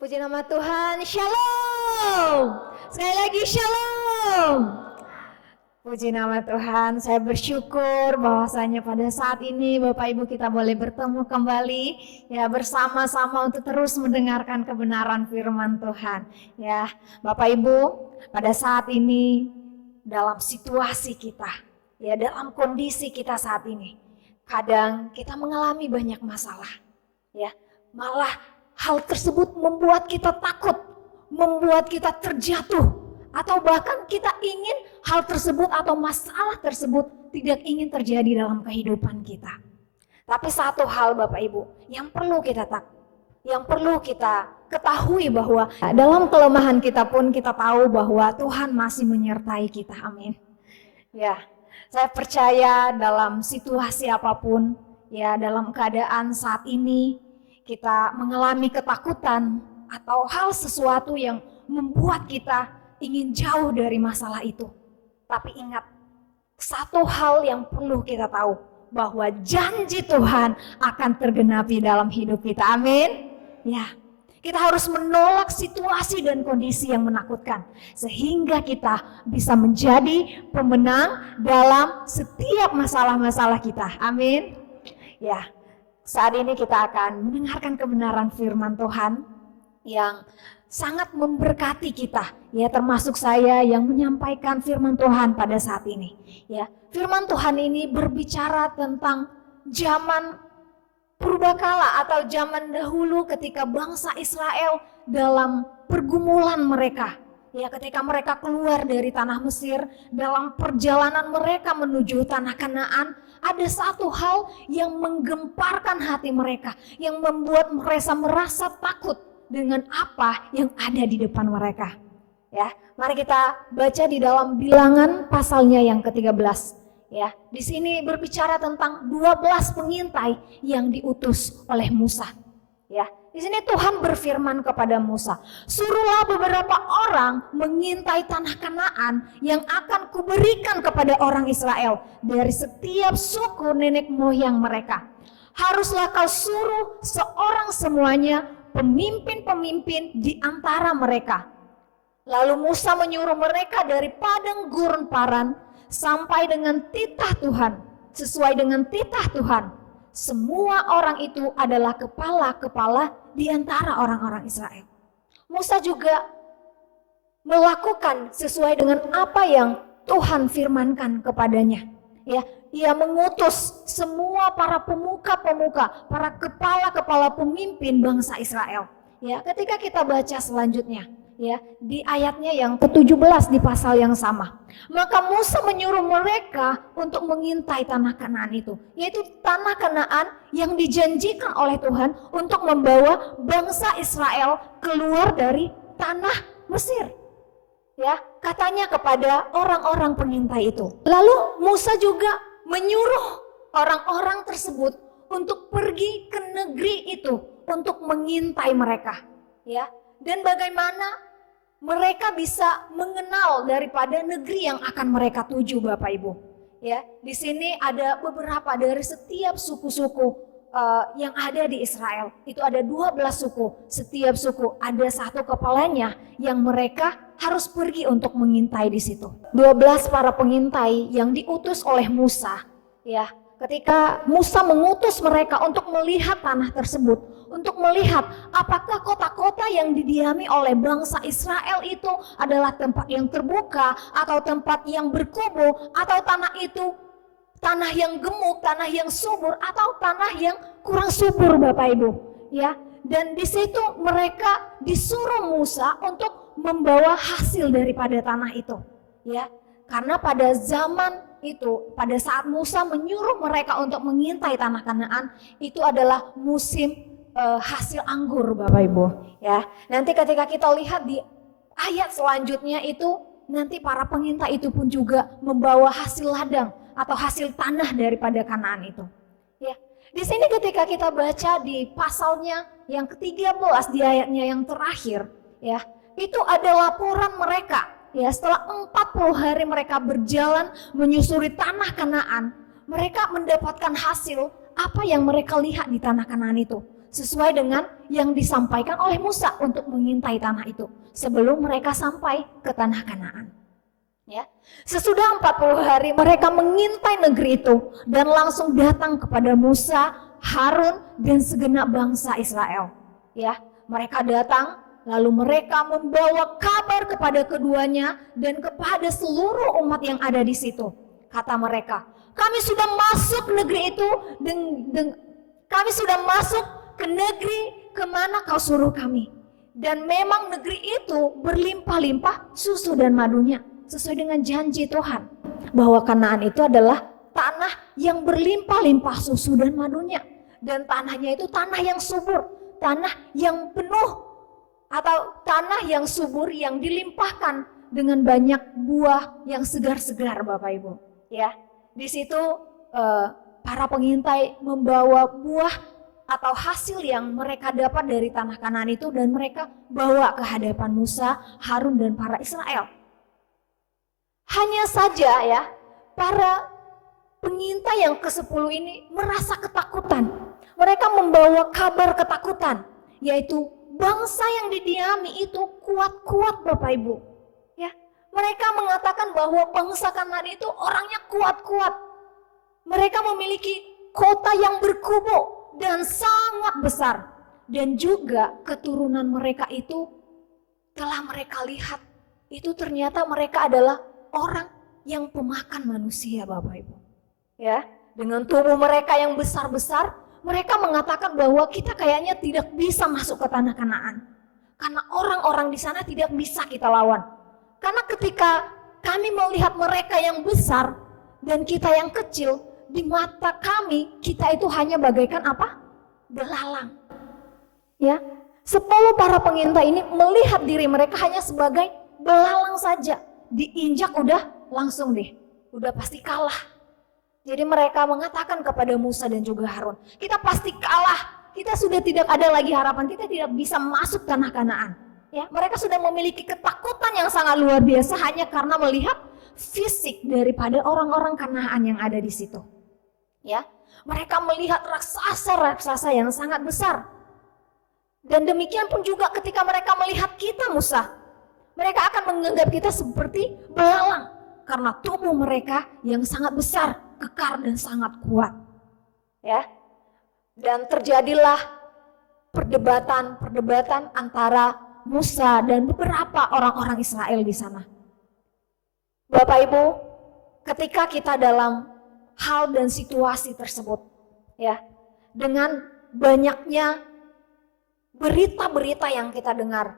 Puji nama Tuhan, Shalom. Sekali lagi Shalom. Puji nama Tuhan, saya bersyukur bahwasanya pada saat ini Bapak Ibu kita boleh bertemu kembali ya bersama-sama untuk terus mendengarkan kebenaran firman Tuhan. Ya, Bapak Ibu, pada saat ini dalam situasi kita, ya dalam kondisi kita saat ini, kadang kita mengalami banyak masalah. Ya, malah hal tersebut membuat kita takut, membuat kita terjatuh, atau bahkan kita ingin hal tersebut atau masalah tersebut tidak ingin terjadi dalam kehidupan kita. Tapi satu hal Bapak Ibu, yang perlu kita ketahui bahwa dalam kelemahan kita pun kita tahu bahwa Tuhan masih menyertai kita. Amin. Ya, saya percaya dalam situasi apapun, ya dalam keadaan saat ini, kita mengalami ketakutan atau hal sesuatu yang membuat kita ingin jauh dari masalah itu. Tapi ingat, satu hal yang perlu kita tahu, bahwa janji Tuhan akan tergenapi dalam hidup kita. Amin. Ya, kita harus menolak situasi dan kondisi yang menakutkan, sehingga kita bisa menjadi pemenang dalam setiap masalah-masalah kita. Amin. Ya. Saat ini kita akan mendengarkan kebenaran firman Tuhan yang sangat memberkati kita, ya termasuk saya yang menyampaikan firman Tuhan pada saat ini. Ya, firman Tuhan ini berbicara tentang zaman purbakala atau zaman dahulu ketika bangsa Israel dalam pergumulan mereka. Ya, ketika mereka keluar dari tanah Mesir, dalam perjalanan mereka menuju tanah Kanaan, ada satu hal yang menggemparkan hati mereka, yang membuat mereka merasa takut dengan apa yang ada di depan mereka. Ya, mari kita baca di dalam Bilangan pasalnya yang ke-13. Ya, di sini berbicara tentang 12 pengintai yang diutus oleh Musa. Ya, di sini Tuhan berfirman kepada Musa, suruhlah beberapa orang mengintai tanah Kanaan yang akan kuberikan kepada orang Israel dari setiap suku nenek moyang mereka. Haruslah kau suruh seorang semuanya pemimpin-pemimpin di antara mereka. Lalu Musa menyuruh mereka dari padang gurun Paran sampai dengan titah Tuhan, sesuai dengan titah Tuhan. Semua orang itu adalah kepala-kepala di antara orang-orang Israel. Musa juga melakukan sesuai dengan apa yang Tuhan firmankan kepadanya. Ya, ia mengutus semua para pemuka-pemuka, para kepala-kepala pemimpin bangsa Israel. Ya, ketika kita baca selanjutnya, ya, di ayatnya yang ke-17 di pasal yang sama. Maka Musa menyuruh mereka untuk mengintai tanah Kanaan itu, yaitu tanah Kanaan yang dijanjikan oleh Tuhan untuk membawa bangsa Israel keluar dari tanah Mesir. Ya, katanya kepada orang-orang pengintai itu. Lalu Musa juga menyuruh orang-orang tersebut untuk pergi ke negeri itu untuk mengintai mereka. Ya, dan bagaimana mereka bisa mengenal daripada negeri yang akan mereka tuju, Bapak Ibu. Ya, di sini ada beberapa dari setiap suku-suku yang ada di Israel. Itu ada 12 suku. Setiap suku ada satu kepalanya yang mereka harus pergi untuk mengintai di situ. 12 para pengintai yang diutus oleh Musa. Ya, ketika Musa mengutus mereka untuk melihat tanah tersebut, untuk melihat apakah kota-kota yang didiami oleh bangsa Israel itu adalah tempat yang terbuka atau tempat yang berkubu, atau tanah itu tanah yang gemuk, tanah yang subur, atau tanah yang kurang subur, Bapak Ibu. Ya, dan di situ mereka disuruh Musa untuk membawa hasil daripada tanah itu. Ya, karena pada zaman itu, pada saat Musa menyuruh mereka untuk mengintai tanah Kanaan, itu adalah musim hasil anggur, Bapak Ibu. Ya, nanti ketika kita lihat di ayat selanjutnya itu, nanti para pengintai itu pun juga membawa hasil ladang atau hasil tanah daripada Kanaan itu. Ya, di sini ketika kita baca di pasalnya yang ke-13 di ayatnya yang terakhir, ya, itu ada laporan mereka. Ya, setelah 40 hari mereka berjalan menyusuri tanah Kanaan, mereka mendapatkan hasil apa yang mereka lihat di tanah Kanaan itu. sesuai dengan yang disampaikan oleh Musa untuk mengintai tanah itu sebelum mereka sampai ke tanah Kanaan. Ya. Sesudah 40 hari mereka mengintai negeri itu dan langsung datang kepada Musa, Harun dan segenap bangsa Israel. Ya, mereka datang lalu mereka membawa kabar kepada keduanya dan kepada seluruh umat yang ada di situ. Kata mereka, kami sudah masuk negeri itu kami sudah masuk ke negeri kemana kau suruh kami. Dan memang negeri itu berlimpah-limpah susu dan madunya. Sesuai dengan janji Tuhan bahwa Kanaan itu adalah tanah yang berlimpah-limpah susu dan madunya, dan tanahnya itu tanah yang subur, tanah yang penuh atau tanah yang subur yang dilimpahkan dengan banyak buah yang segar-segar, Bapak Ibu. Ya, di situ para pengintai membawa buah atau hasil yang mereka dapat dari tanah Kanaan itu dan mereka bawa ke hadapan Musa, Harun dan para Israel. Hanya saja ya, para pengintai yang ke-10 ini merasa ketakutan. Mereka membawa kabar ketakutan, yaitu bangsa yang didiami itu kuat-kuat, Bapak Ibu. Ya, mereka mengatakan bahwa bangsa Kanaan itu orangnya kuat-kuat. Mereka memiliki kota yang berkubu dan sangat besar. Dan juga keturunan mereka itu telah mereka lihat, itu ternyata mereka adalah orang yang pemakan manusia, Bapak Ibu. Ya, dengan tubuh mereka yang besar-besar, mereka mengatakan bahwa kita kayaknya tidak bisa masuk ke tanah Kanaan. Karena orang-orang di sana tidak bisa kita lawan. Karena ketika kami melihat mereka yang besar dan kita yang kecil, di mata kami kita itu hanya bagaikan apa? Belalang. Ya, 10 para pengintai ini melihat diri mereka hanya sebagai belalang saja. Diinjak udah langsung deh, udah pasti kalah. Jadi mereka mengatakan kepada Musa dan juga Harun, kita pasti kalah, kita sudah tidak ada lagi harapan, kita tidak bisa masuk tanah Kanaan. Ya, mereka sudah memiliki ketakutan yang sangat luar biasa hanya karena melihat fisik daripada orang-orang Kanaan yang ada di situ. Ya, mereka melihat raksasa-raksasa yang sangat besar. Dan demikian pun juga ketika mereka melihat kita, Musa, mereka akan menganggap kita seperti belalang karena tubuh mereka yang sangat besar, kekar dan sangat kuat. Ya. Dan terjadilah perdebatan antara Musa dan beberapa orang-orang Israel di sana. Bapak Ibu, ketika kita dalam hal dan situasi tersebut, ya, dengan banyaknya berita-berita yang kita dengar,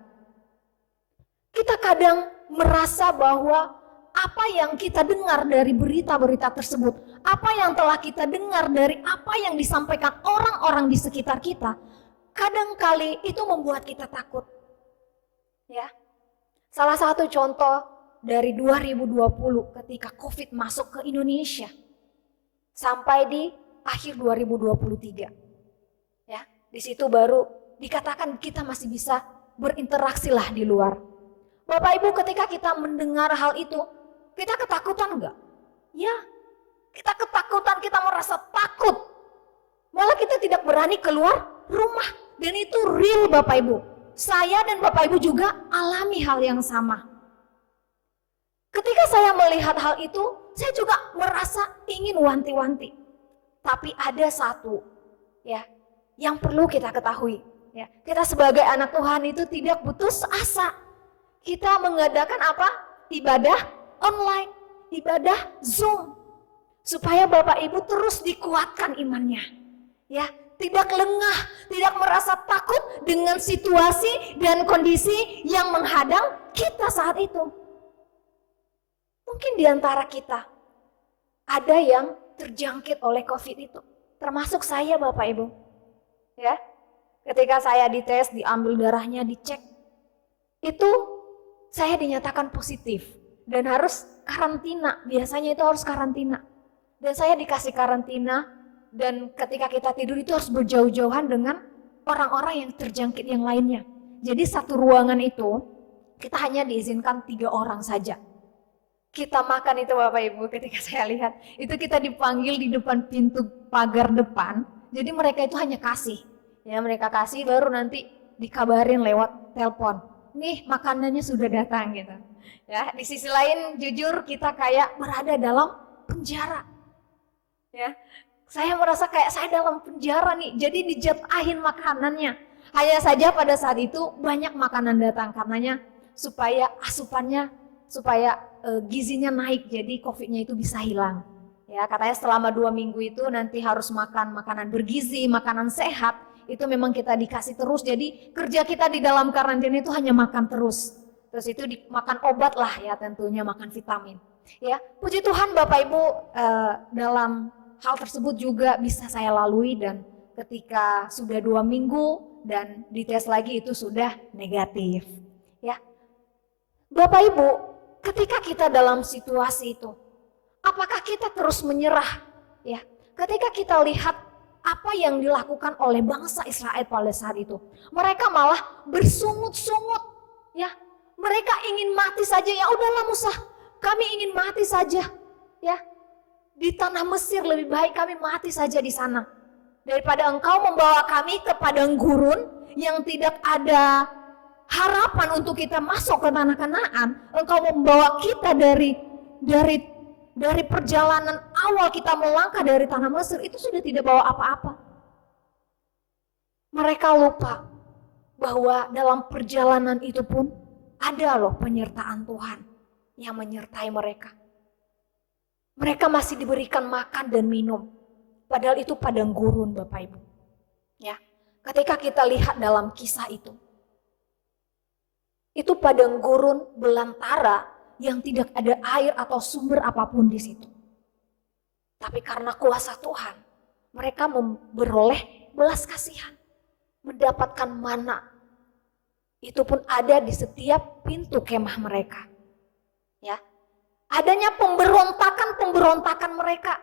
kita kadang merasa bahwa apa yang kita dengar dari berita-berita tersebut, apa yang telah kita dengar dari apa yang disampaikan orang-orang di sekitar kita, kadangkali itu membuat kita takut. Ya. Salah satu contoh dari 2020 ketika COVID masuk ke Indonesia sampai di akhir 2023. Ya, di situ baru dikatakan kita masih bisa berinteraksi lah di luar. Bapak Ibu, ketika kita mendengar hal itu, kita ketakutan enggak? Ya, kita ketakutan, kita merasa takut. Malah kita tidak berani keluar rumah. Dan itu real, Bapak Ibu. Saya dan Bapak Ibu juga alami hal yang sama. Ketika saya melihat hal itu, saya juga merasa ingin wanti-wanti. Tapi ada satu ya yang perlu kita ketahui. Ya, kita sebagai anak Tuhan itu tidak putus asa. Kita mengadakan apa? Ibadah online, ibadah Zoom. Supaya Bapak Ibu terus dikuatkan imannya. Ya, tidak lengah, tidak merasa takut dengan situasi dan kondisi yang menghadang kita saat itu. Mungkin di antara kita ada yang terjangkit oleh COVID itu. Termasuk saya, Bapak Ibu. Ya. Ketika saya dites, diambil darahnya, dicek. Itu saya dinyatakan positif dan harus karantina. Biasanya itu harus karantina. Dan saya dikasih karantina, dan ketika kita tidur itu harus berjauh-jauhan dengan orang-orang yang terjangkit yang lainnya. Jadi satu ruangan itu kita hanya diizinkan 3 orang saja. Kita makan itu, Bapak Ibu, ketika saya lihat itu kita dipanggil di depan pintu pagar depan. Jadi mereka itu hanya kasih. Ya, mereka kasih baru nanti dikabarin lewat telepon. Nih makanannya sudah datang gitu. Ya, di sisi lain jujur kita kayak berada dalam penjara. Ya, saya merasa kayak saya dalam penjara nih. Jadi dijatahin makanannya. Hanya saja pada saat itu banyak makanan datang karenanya supaya asupannya, supaya gizinya naik. Jadi COVID-nya itu bisa hilang. Ya, katanya selama 2 minggu itu nanti harus makan makanan bergizi, makanan sehat. Itu memang kita dikasih terus. Jadi kerja kita di dalam karantina itu hanya makan terus. Terus itu makan obat lah ya, tentunya makan vitamin. Ya, puji Tuhan Bapak Ibu, dalam hal tersebut juga bisa saya lalui dan ketika sudah 2 minggu dan dites lagi itu sudah negatif. Ya, Bapak Ibu, ketika kita dalam situasi itu, apakah kita terus menyerah? Ya, ketika kita lihat apa yang dilakukan oleh bangsa Israel pada saat itu, mereka malah bersungut-sungut. Ya, mereka ingin mati saja. Ya udahlah Musa, kami ingin mati saja. Ya, di tanah Mesir lebih baik kami mati saja di sana daripada engkau membawa kami ke padang gurun yang tidak ada harapan untuk kita masuk ke tanah Kanaan. Engkau membawa kita dari perjalanan awal kita melangkah dari tanah Mesir itu sudah tidak bawa apa-apa. Mereka lupa bahwa dalam perjalanan itu pun ada loh penyertaan Tuhan yang menyertai mereka. Mereka masih diberikan makan dan minum. Padahal itu padang gurun Bapak Ibu. Ya, ketika kita lihat dalam kisah itu padang gurun belantara yang tidak ada air atau sumber apapun di situ. Tapi karena kuasa Tuhan, mereka memperoleh belas kasihan, mendapatkan mana. Itu pun ada di setiap pintu kemah mereka. Ya, adanya pemberontakan mereka.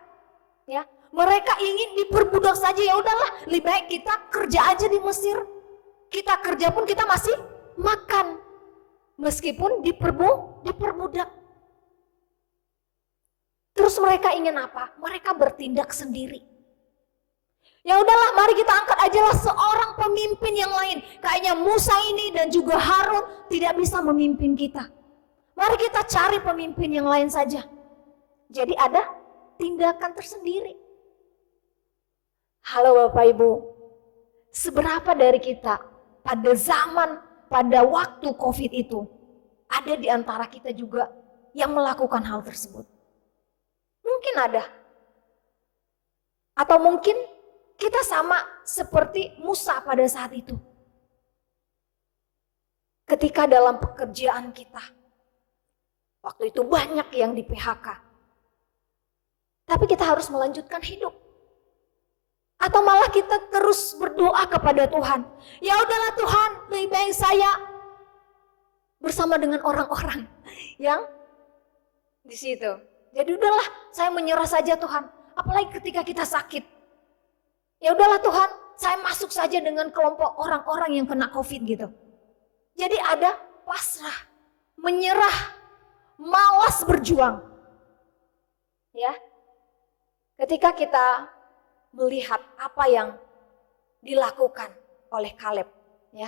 Ya, mereka ingin diperbudak saja. Ya udahlah, lebih baik kita kerja aja di Mesir. Kita kerja pun kita masih makan, meskipun diperbudak. Terus mereka ingin apa? Mereka bertindak sendiri. Ya udahlah, mari kita angkat ajalah seorang pemimpin yang lain. Kayaknya Musa ini dan juga Harun tidak bisa memimpin kita. Mari kita cari pemimpin yang lain saja. Jadi ada tindakan tersendiri. Halo Bapak Ibu, seberapa dari kita pada waktu COVID itu, ada di antara kita juga yang melakukan hal tersebut? Mungkin ada. Atau mungkin kita sama seperti Musa pada saat itu. Ketika dalam pekerjaan kita, waktu itu banyak yang di PHK. Tapi kita harus melanjutkan hidup. Atau malah kita terus berdoa kepada Tuhan. Ya udahlah Tuhan, lebih baik saya bersama dengan orang-orang yang di situ. Jadi udahlah, saya menyerah saja Tuhan. Apalagi ketika kita sakit. Ya udahlah Tuhan, saya masuk saja dengan kelompok orang-orang yang kena COVID gitu. Jadi ada pasrah, menyerah, malas berjuang. Ya. Ketika kita melihat apa yang dilakukan oleh Kaleb, ya.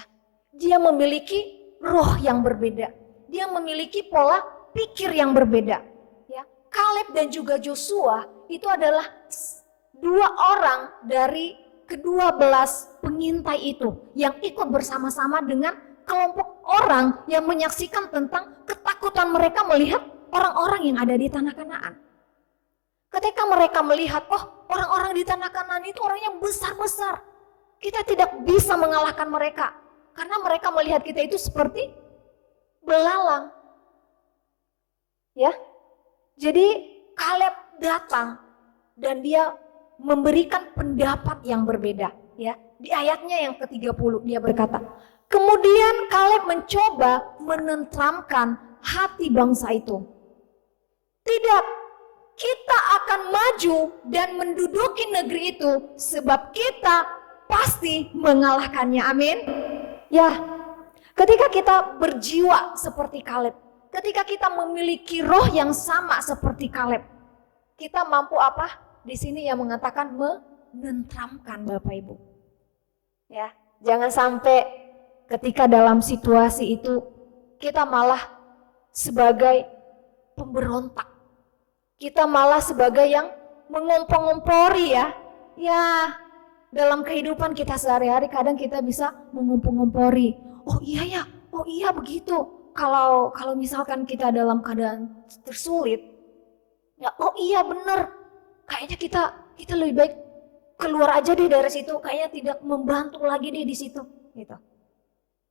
Dia memiliki roh yang berbeda. Dia memiliki pola pikir yang berbeda, ya. Kaleb dan juga Joshua itu adalah 2 orang dari ke-12 pengintai itu yang ikut bersama-sama dengan kelompok orang yang menyaksikan tentang ketakutan mereka melihat orang-orang yang ada di tanah Kanaan. Ketika mereka melihat, oh orang-orang di tanah Kanaan itu orangnya besar-besar. Kita tidak bisa mengalahkan mereka. Karena mereka melihat kita itu seperti belalang. Ya, jadi Kaleb datang dan dia memberikan pendapat yang berbeda. Ya, di ayatnya yang ke-30 dia berkata, kemudian Kaleb mencoba menenteramkan hati bangsa itu. Tidak, kita akan maju dan menduduki negeri itu sebab kita pasti mengalahkannya. Amin. Ya, ketika kita berjiwa seperti Kaleb, ketika kita memiliki roh yang sama seperti Kaleb, kita mampu apa? Di sini yang mengatakan menenteramkan Bapak Ibu. Ya, jangan sampai ketika dalam situasi itu kita malah sebagai pemberontak. Kita malah sebagai yang mengompor-ngompori ya. Ya, dalam kehidupan kita sehari-hari kadang kita bisa mengompor-ngompori. Oh iya ya, oh iya begitu. Kalau misalkan kita dalam keadaan tersulit, ya oh iya bener. Kayaknya kita lebih baik keluar aja deh dari situ, kayaknya tidak membantu lagi deh di situ, gitu.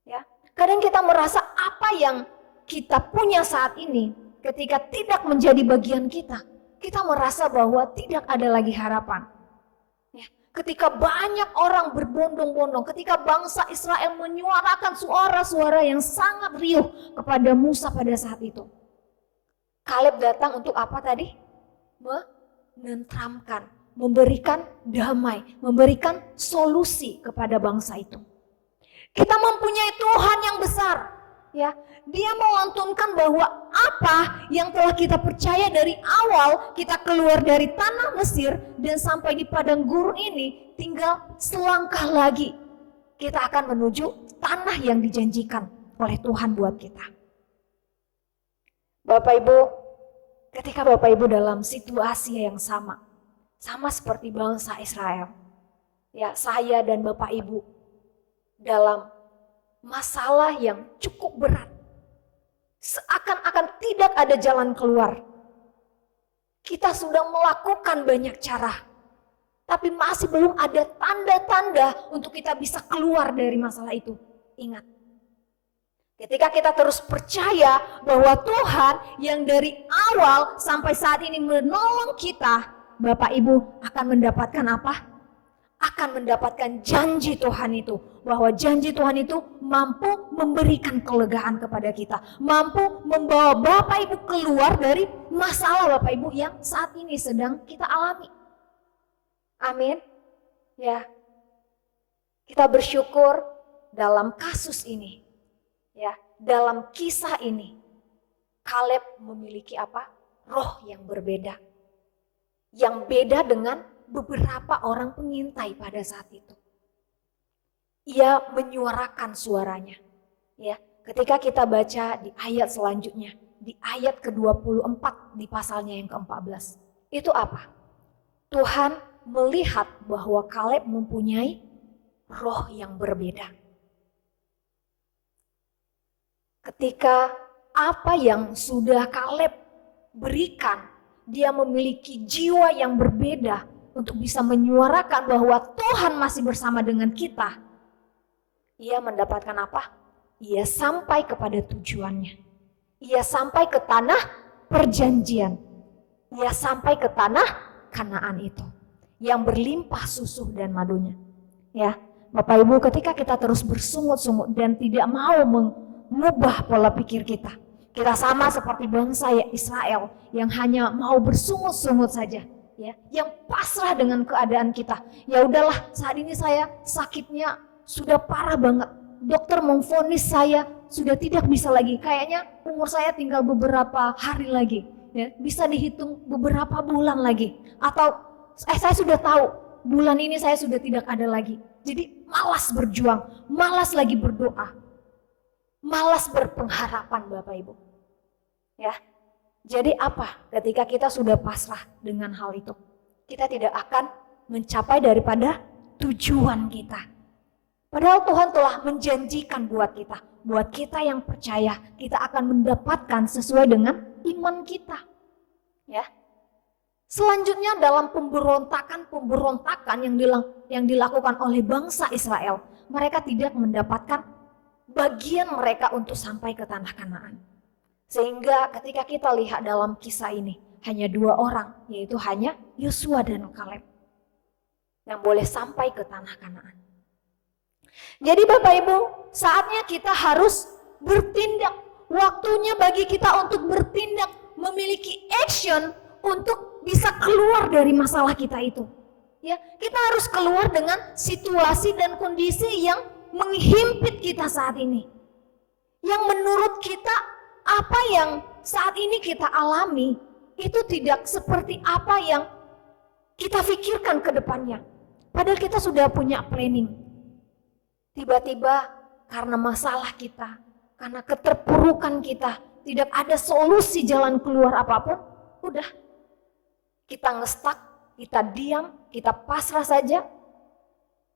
Ya, kadang kita merasa apa yang kita punya saat ini, ketika tidak menjadi bagian kita merasa bahwa tidak ada lagi harapan. Ya, ketika banyak orang berbondong-bondong, ketika bangsa Israel menyuarakan suara-suara yang sangat riuh kepada Musa pada saat itu, Kaleb datang untuk apa tadi? Menenteramkan, memberikan damai, memberikan solusi kepada bangsa itu. Kita mempunyai Tuhan yang besar, ya. Dia melantunkan bahwa apa yang telah kita percaya dari awal kita keluar dari tanah Mesir dan sampai di padang gurun ini, tinggal selangkah lagi kita akan menuju tanah yang dijanjikan oleh Tuhan buat kita. Bapak Ibu, ketika Bapak Ibu dalam situasi yang sama seperti bangsa Israel, ya, saya dan Bapak Ibu dalam masalah yang cukup berat, seakan-akan tidak ada jalan keluar. Kita sudah melakukan banyak cara, tapi masih belum ada tanda-tanda untuk kita bisa keluar dari masalah itu. Ingat, ketika kita terus percaya bahwa Tuhan yang dari awal sampai saat ini menolong kita, Bapak Ibu akan mendapatkan apa? Akan mendapatkan janji Tuhan itu. Bahwa janji Tuhan itu mampu memberikan kelegaan kepada kita. Mampu membawa Bapak Ibu keluar dari masalah Bapak Ibu yang saat ini sedang kita alami. Amin. Ya. Kita bersyukur dalam kasus ini. Ya, dalam kisah ini Kaleb memiliki apa? Roh yang berbeda. Yang beda dengan beberapa orang pengintai pada saat itu. Ia menyuarakan suaranya. Ya, ketika kita baca di ayat selanjutnya, di ayat ke-24 di pasalnya yang ke-14. Itu apa? Tuhan melihat bahwa Kaleb mempunyai roh yang berbeda. Ketika apa yang sudah Kaleb berikan, dia memiliki jiwa yang berbeda untuk bisa menyuarakan bahwa Tuhan masih bersama dengan kita. Ia mendapatkan apa? Ia sampai kepada tujuannya. Ia sampai ke tanah perjanjian. Ia sampai ke tanah Kanaan itu yang berlimpah susu dan madunya. Ya, Bapak Ibu, ketika kita terus bersungut-sungut dan tidak mau mengubah pola pikir kita, kita sama seperti bangsa Israel yang hanya mau bersungut-sungut saja, ya, yang pasrah dengan keadaan kita. Ya udahlah, saat ini saya sakitnya sudah parah banget. Dokter memvonis saya sudah tidak bisa lagi. Kayaknya umur saya tinggal beberapa hari lagi, ya, bisa dihitung beberapa bulan lagi. Atau saya sudah tahu bulan ini saya sudah tidak ada lagi. Jadi malas berjuang, malas lagi berdoa, malas berpengharapan Bapak Ibu. Ya. Jadi apa ketika kita sudah pasrah dengan hal itu? Kita tidak akan mencapai daripada tujuan kita. Padahal Tuhan telah menjanjikan buat kita yang percaya, kita akan mendapatkan sesuai dengan iman kita. Ya. Selanjutnya dalam pemberontakan yang dilakukan oleh bangsa Israel, mereka tidak mendapatkan bagian mereka untuk sampai ke tanah Kanaan. Sehingga ketika kita lihat dalam kisah ini, hanya 2 orang, yaitu hanya Yosua dan Kaleb yang boleh sampai ke tanah Kanaan. Jadi Bapak Ibu, saatnya kita harus bertindak. Waktunya bagi kita untuk bertindak, memiliki action untuk bisa keluar dari masalah kita itu. Ya, kita harus keluar dengan situasi dan kondisi yang menghimpit kita saat ini. Yang menurut kita apa yang saat ini kita alami itu tidak seperti apa yang kita pikirkan ke depannya. Padahal kita sudah punya planning. Tiba-tiba karena masalah kita, karena keterpurukan kita, tidak ada solusi jalan keluar apapun, udah kita ngestak, kita diam, kita pasrah saja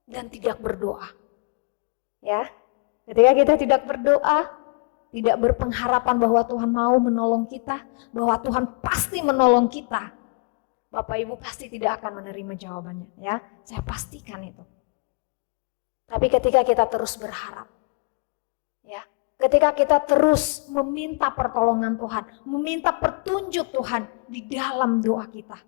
dan tidak berdoa. Ya, ketika kita tidak berdoa, tidak berpengharapan bahwa Tuhan mau menolong kita, bahwa Tuhan pasti menolong kita, Bapak Ibu pasti tidak akan menerima jawabannya, ya. Saya pastikan itu. Tapi ketika kita terus berharap, ya, ketika kita terus meminta pertolongan Tuhan, meminta petunjuk Tuhan di dalam doa kita,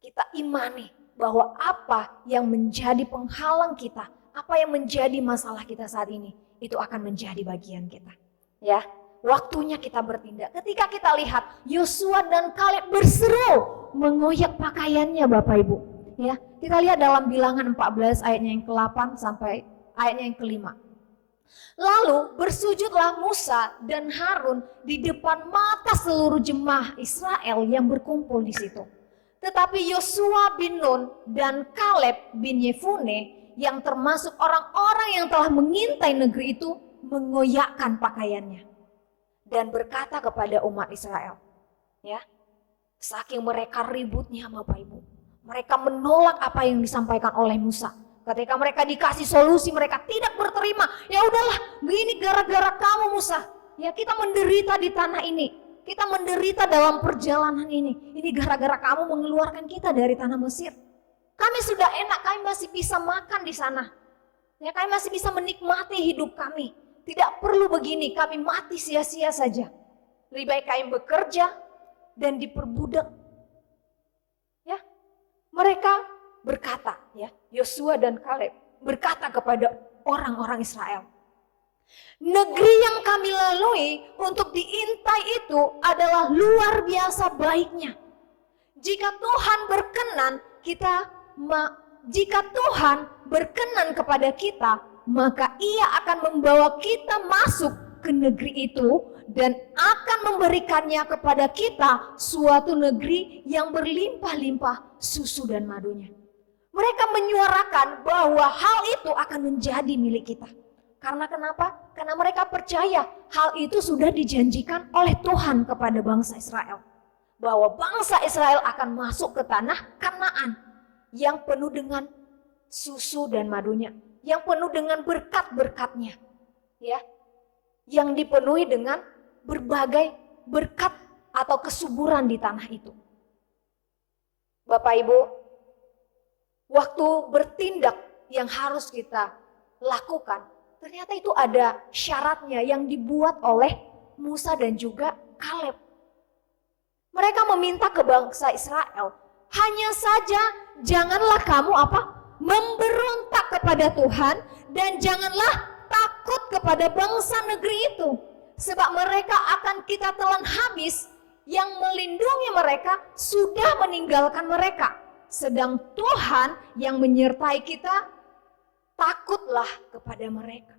kita imani bahwa apa yang menjadi penghalang kita, apa yang menjadi masalah kita saat ini, itu akan menjadi bagian kita. Ya, waktunya kita bertindak. Ketika kita lihat Yosua dan Kaleb berseru mengoyak pakaiannya, Bapak Ibu. Ya, kita lihat dalam Bilangan 14 ayatnya yang ke-8 sampai ayatnya yang ke-5. Lalu bersujudlah Musa dan Harun di depan mata seluruh jemaah Israel yang berkumpul di situ. Tetapi Yosua bin Nun dan Kaleb bin Yefune yang termasuk orang-orang yang telah mengintai negeri itu mengoyakkan pakaiannya dan berkata kepada umat Israel, ya, saking mereka ributnya Bapak Ibu, mereka menolak apa yang disampaikan oleh Musa. Ketika mereka dikasih solusi, mereka tidak berterima. Ya udahlah, begini gara-gara kamu Musa. Ya, kita menderita di tanah ini, kita menderita dalam perjalanan ini. Ini gara-gara kamu mengeluarkan kita dari tanah Mesir. Kami sudah enak, kami masih bisa makan di sana. Ya, kami masih bisa menikmati hidup kami. Tidak perlu begini, kami mati sia-sia saja. Lebih baik kami bekerja dan diperbudak. Ya, mereka berkata, ya, Yosua dan Kaleb berkata kepada orang-orang Israel, negeri yang kami lalui untuk diintai itu adalah luar biasa baiknya. Jika Tuhan berkenan jika Tuhan berkenan kepada kita, maka Ia akan membawa kita masuk ke negeri itu dan akan memberikannya kepada kita suatu negeri yang berlimpah-limpah susu dan madunya. Mereka menyuarakan bahwa hal itu akan menjadi milik kita. Karena kenapa? Karena mereka percaya hal itu sudah dijanjikan oleh Tuhan kepada bangsa Israel. Bahwa bangsa Israel akan masuk ke tanah Kanaan yang penuh dengan susu dan madunya, yang penuh dengan berkat-berkatnya, ya, yang dipenuhi dengan berbagai berkat atau kesuburan di tanah itu. Bapak Ibu, waktu bertindak yang harus kita lakukan, ternyata itu ada syaratnya yang dibuat oleh Musa dan juga Kaleb. Mereka meminta ke bangsa Israel, hanya saja janganlah kamu memberontak kepada Tuhan dan janganlah takut kepada bangsa negeri itu, sebab mereka akan kita telan habis, yang melindungi mereka sudah meninggalkan mereka, sedang Tuhan yang menyertai kita, takutlah kepada mereka.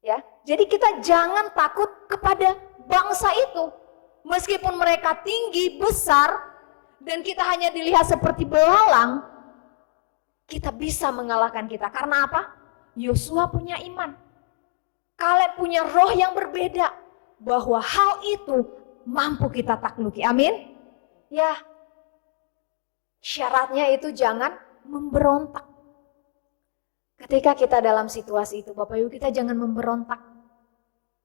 Ya, jadi kita jangan takut kepada bangsa itu, meskipun mereka tinggi, besar, dan kita hanya dilihat seperti belalang, kita bisa mengalahkan kita. Karena apa? Yosua punya iman, Kaleb punya roh yang berbeda, bahwa hal itu mampu kita takluki. Amin. Ya, syaratnya itu jangan memberontak. Ketika kita dalam situasi itu, Bapak Ibu, kita jangan memberontak.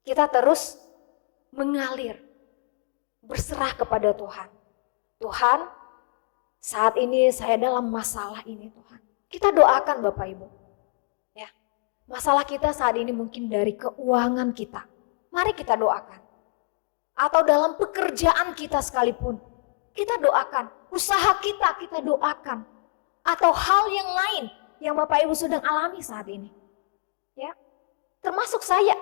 Kita terus mengalir, berserah kepada Tuhan. Tuhan, saat ini saya dalam masalah ini Tuhan. Kita doakan Bapak Ibu. Ya, masalah kita saat ini mungkin dari keuangan kita. Mari kita doakan. Atau dalam pekerjaan kita sekalipun, kita doakan. Usaha kita doakan. Atau hal yang lain yang Bapak Ibu sedang alami saat ini. Ya, termasuk saya.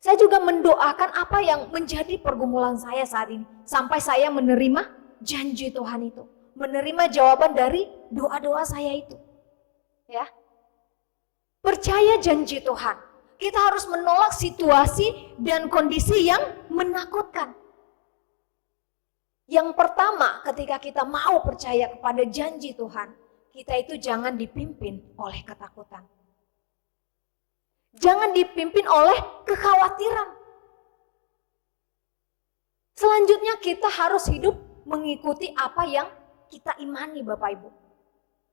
Saya juga mendoakan apa yang menjadi pergumulan saya saat ini. Sampai saya menerima janji Tuhan itu. Menerima jawaban dari doa-doa saya itu. Ya, percaya janji Tuhan. Kita harus menolak situasi dan kondisi yang menakutkan. Yang pertama, ketika kita mau percaya kepada janji Tuhan, kita itu jangan dipimpin oleh ketakutan. Jangan dipimpin oleh kekhawatiran. Selanjutnya kita harus hidup mengikuti apa yang kita imani, Bapak Ibu.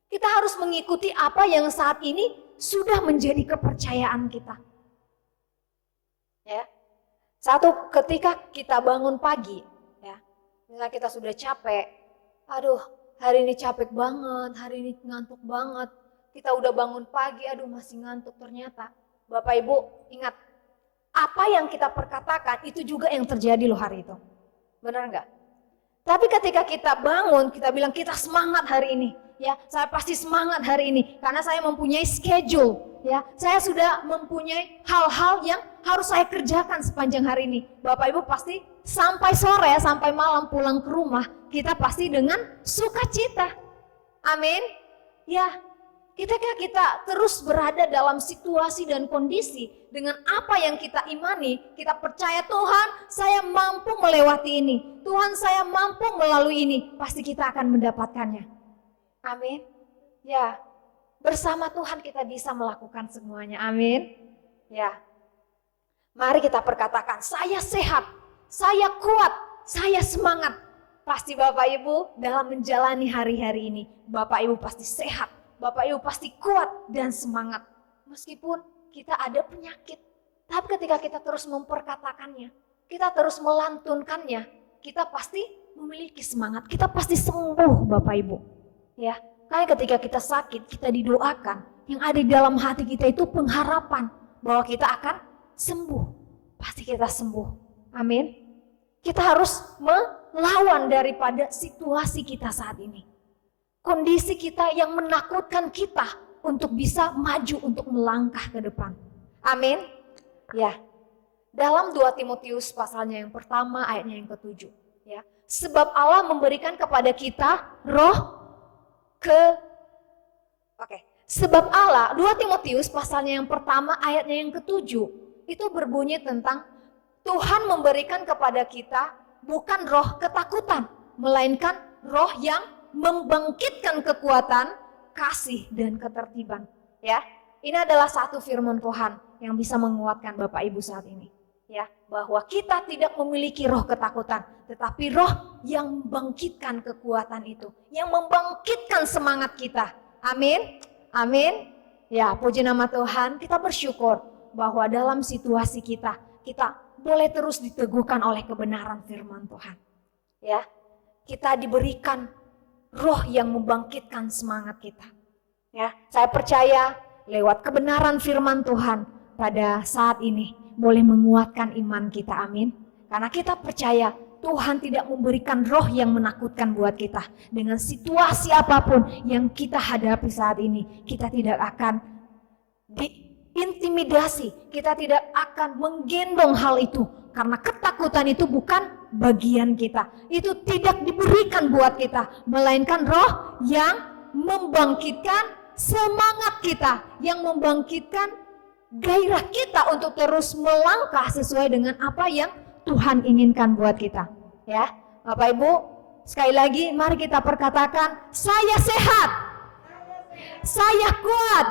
Kita harus mengikuti apa yang saat ini sudah menjadi kepercayaan kita. Ya. Satu, ketika kita bangun pagi, ya, misalnya kita sudah capek, aduh hari ini capek banget, hari ini ngantuk banget, kita udah bangun pagi, aduh masih ngantuk ternyata. Bapak Ibu ingat, apa yang kita perkatakan itu juga yang terjadi loh hari itu. Benar enggak? Tapi ketika kita bangun, kita bilang kita semangat hari ini. Ya, saya pasti semangat hari ini karena saya mempunyai schedule, ya. Saya sudah mempunyai hal-hal yang harus saya kerjakan sepanjang hari ini. Bapak Ibu pasti sampai sore, sampai malam pulang ke rumah, kita pasti dengan sukacita. Amin. Ya, ketika kita terus berada dalam situasi dan kondisi dengan apa yang kita imani, kita percaya Tuhan, saya mampu melewati ini. Tuhan, saya mampu melalui ini. Pasti kita akan mendapatkannya. Amin. Ya, bersama Tuhan kita bisa melakukan semuanya. Amin. Ya. Mari kita perkatakan, saya sehat, saya kuat, saya semangat. Pasti Bapak Ibu dalam menjalani hari-hari ini, Bapak Ibu pasti sehat, Bapak Ibu pasti kuat dan semangat. Meskipun kita ada penyakit, tapi ketika kita terus memperkatakannya, kita terus melantunkannya, kita pasti memiliki semangat, kita pasti sembuh Bapak Ibu. Ya, kayak ketika kita sakit, kita didoakan. Yang ada di dalam hati kita itu pengharapan bahwa kita akan sembuh. Pasti kita sembuh. Amin. Kita harus melawan daripada situasi kita saat ini. Kondisi kita yang menakutkan kita untuk bisa maju, untuk melangkah ke depan. Amin. Ya. Dalam 2 Timotius pasalnya yang pertama ayatnya yang ke-7. Ya. Sebab Allah memberikan kepada kita roh Sebab Allah, 2 Timotius pasalnya yang pertama ayatnya yang ke-7 itu berbunyi tentang Tuhan memberikan kepada kita bukan roh ketakutan, melainkan roh yang membangkitkan kekuatan, kasih dan ketertiban. Ya, ini adalah satu firman Tuhan yang bisa menguatkan Bapak Ibu saat ini. Ya, bahwa kita tidak memiliki roh ketakutan, tetapi roh yang membangkitkan kekuatan itu, yang membangkitkan semangat kita. Amin. Amin. Ya, puji nama Tuhan, kita bersyukur bahwa dalam situasi kita boleh terus diteguhkan oleh kebenaran firman Tuhan. Ya, kita diberikan roh yang membangkitkan semangat kita. Ya, saya percaya lewat kebenaran firman Tuhan pada saat ini boleh menguatkan iman kita. Amin. Karena kita percaya Tuhan tidak memberikan roh yang menakutkan buat kita. Dengan situasi apapun yang kita hadapi saat ini, kita tidak akan diintimidasi, kita tidak akan menggendong hal itu. Karena ketakutan itu bukan bagian kita. Itu tidak diberikan buat kita, melainkan roh yang membangkitkan semangat kita, yang membangkitkan gairah kita untuk terus melangkah sesuai dengan apa yang Tuhan inginkan buat kita. Ya, Bapak Ibu, sekali lagi mari kita perkatakan, saya sehat, saya kuat,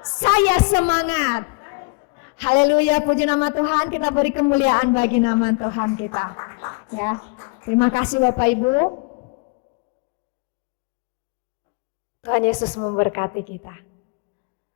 saya semangat. Haleluya, puji nama Tuhan, kita beri kemuliaan bagi nama Tuhan kita. Ya, terima kasih Bapak Ibu. Tuhan Yesus memberkati kita.